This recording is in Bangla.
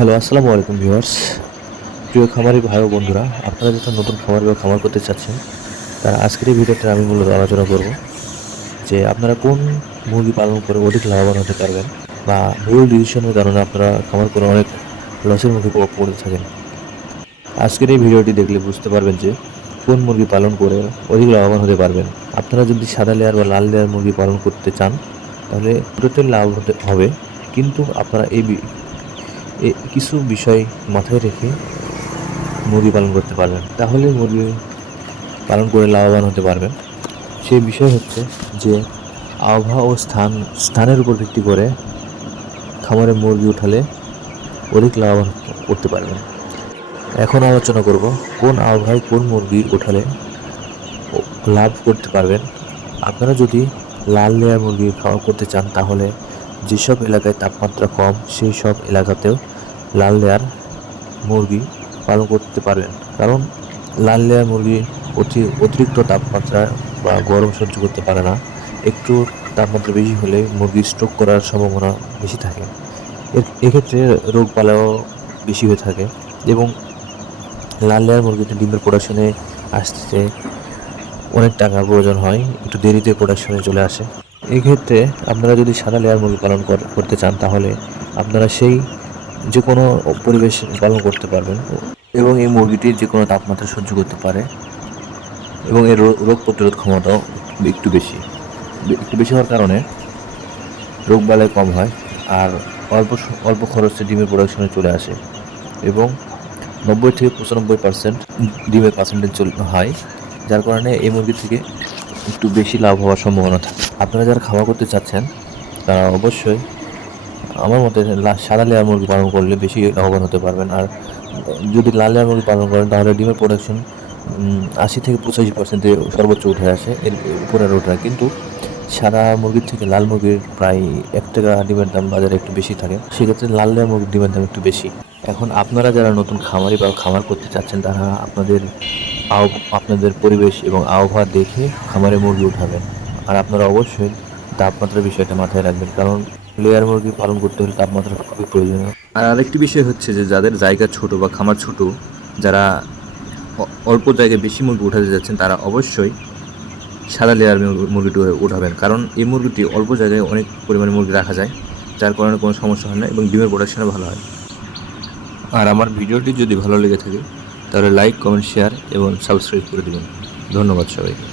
হ্যালো, আসসালামু আলাইকুম ভিউয়ার্স। প্রিয় খামারি ভাই ও বন্ধুরা, আপনারা যারা নতুন খামার বা খামার করতে চাচ্ছেন, তারা আজকের এই ভিডিওতে আমি মূলত আলোচনা করব যে আপনারা কোন মুরগি পালন করে অধিক লাভবান হতে পারবেন বা ভুল ডিসিশনের কারণে আপনারা খামার করে অনেক লসের মুখে পড়ে থাকেন। আজকের এই ভিডিওটি দেখলে বুঝতে পারবেন যে কোন মুরগি পালন করে অধিক লাভবান হতে পারবেন। আপনারা যদি সাদা লেয়ার বা লাল লেয়ার মুরগি পালন করতে চান, তাহলে দুটোতে লাভ হবে, কিন্তু আপনারা কিছু বিষয় মাথায় রেখে মুরগি পালন করতে পারবেন, তাহলে মুরগি পালন করে লাভবান হতে পারবেন। সেই বিষয় হচ্ছে যে আবহাওয়া ও স্থানের উপর ভিত্তি করে খামারে মুরগি উঠালে অধিক লাভবান করতে পারবেন। এখন আলোচনা করব কোন আবহাওয়ায় কোন মুরগি উঠালে লাভ করতে পারবেন। আপনারা যদি লাল লেয়ার মুরগি খাওয়া করতে চান, তাহলে যেসব এলাকায় তাপমাত্রা কম সেই সব এলাকাতেও লাল লেয়ার মুরগি পালন করতে পারবেন, কারণ লাল লেয়ার মুরগি অতিরিক্ত তাপমাত্রা বা গরম সহ্য করতে পারে না। একটু তাপমাত্রা বেশি হলে মুরগি স্ট্রোক করার সম্ভাবনা বেশি থাকে। এক্ষেত্রে রোগবালাইও বেশি হয়ে থাকে এবং লাল লেয়ার মুরগিতে ডিমের প্রোডাকশনে আসতে অনেক টাকার প্রয়োজন হয়, একটু দেরিতে প্রোডাকশনে চলে আসে। এই ক্ষেত্রে আপনারা যদি সাদা লেয়ার মুরগি পালন করতে চান, তাহলে আপনারা সেই যে কোনো পরিবেশ পালন করতে পারবেন এবং এই মুরগিটি যে কোনো তাপমাত্রা সহ্য করতে পারে এবং এর রোগ প্রতিরোধ ক্ষমতাও একটু বেশি হওয়ার কারণে রোগবালাই কম হয় আর অল্প অল্প খরচে ডিমের প্রোডাকশনে চলে আসে এবং 90 থেকে 95% ডিমের পার্সেন্টেজ হয়, যার কারণে এই মুরগি থেকে একটু বেশি লাভ হওয়ার সম্ভাবনা থাকে। আপনারা যারা খাওয়া করতে চাচ্ছেন, তারা অবশ্যই আমার মতে সাদা লেয়ার মুরগি পালন করলে বেশি লাভবান হতে পারবেন। আর যদি লাল লেয়ার মুরগি পালন করেন, তাহলে ডিমের প্রোডাকশন 80 থেকে 85% সর্বোচ্চ উঠে আসে, এর উপরে আর ওঠে না। কিন্তু সাদা মুরগির থেকে লাল মুরগির প্রায় 1 টাকা ডিমের দাম বাজারে একটু বেশি থাকে, সেক্ষেত্রে লাল লেয়ার মুরগির ডিমের দাম একটু বেশি। এখন আপনারা যারা নতুন খামারি বা খামার করতে চাচ্ছেন, তারা আপনাদের পরিবেশ এবং আবহাওয়া দেখে খামারে মুরগি উঠাবেন। আর আপনারা অবশ্যই তাপমাত্রার বিষয়টা মাথায় রাখবেন, কারণ লেয়ার মুরগি পালন করতে হলে তাপমাত্রা খুবই প্রয়োজনীয়। আর আরেকটি বিষয় হচ্ছে যে যাদের জায়গা ছোট বা খামার ছোট, যারা অল্প জায়গায় বেশি মুরগি উঠাতে যাচ্ছেন, তারা অবশ্যই সাদা লেয়ার মুরগিটি উঠাবেন, কারণ এই মুরগিটি অল্প জায়গায় অনেক পরিমাণে মুরগি রাখা যায়, যার কারণে কোনো সমস্যা হয় না এবং ডিমের প্রোডাকশনও ভালো হয়। আর আমার ভিডিওটি যদি ভালো লেগে থাকে, তাহলে লাইক, কমেন্ট, শেয়ার এবং সাবস্ক্রাইব করে দেবেন। ধন্যবাদ সবাইকে।